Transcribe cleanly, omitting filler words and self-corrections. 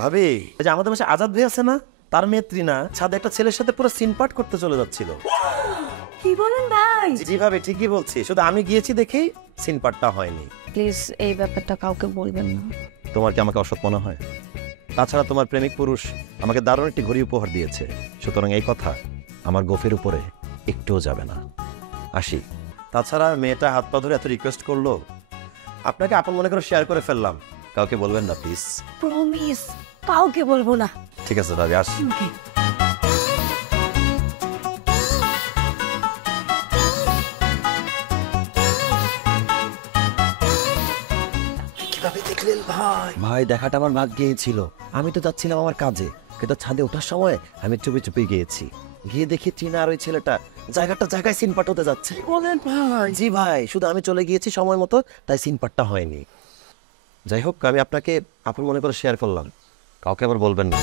ভাবি, এই যে আমাদের বাসায় আজাদ ভাই আছে না, তার মেয়ে ত্রিনা ছাদে একটা ছেলের সাথে পুরো সিনপাট করতে চলে যাচ্ছিল। কি বলেন ভাই? জি ভাবি, ঠিকই বলছি, শুধু আমি গিয়েছি দেখেই সিনপাটটা হয়নি। প্লিজ এই ব্যাপারটা কাউকে বলবেন না। তোমার কি আমাকে অসৎ মনে হয়? তাছাড়া তোমার প্রেমিক পুরুষ আমাকে দারুণ একটি ঘড়ি উপহার দিয়েছে, সুতরাং এই কথা আমার গোফের উপরে একটুও যাবে না। আসি। তাছাড়া মেয়েটা হাত পা ধরে এত রিকোয়েস্ট করলো, আপনাকে আপন মনে করে শেয়ার করে ফেললাম, কাউকে বলবেন না প্লিজ। প্রমিস কাউকে বলবো না। ঠিক আছে ভাবি, আস। কিভাবে দেখলেন ভাই? ভাই, দেখাটা আমার ভাগ্যেই ছিল। আমি তো যাচ্ছিলাম আমার কাজে, কিন্তু ছাদে ওঠার সময় আমি চুপি চুপি গিয়েছি। গিয়ে দেখি টিনা আর ওই ছেলেটা জায়গায় সিনপাট হতে যাচ্ছে। বলেন ভাই? জি ভাই, শুধু আমি চলে গিয়েছি সময় মতো, তাই সিনপাটটা হয়নি। যাই হোক, আমি আপনাকে আপন মনে করে শেয়ার করলাম, কাউকে আবার বলবেন না।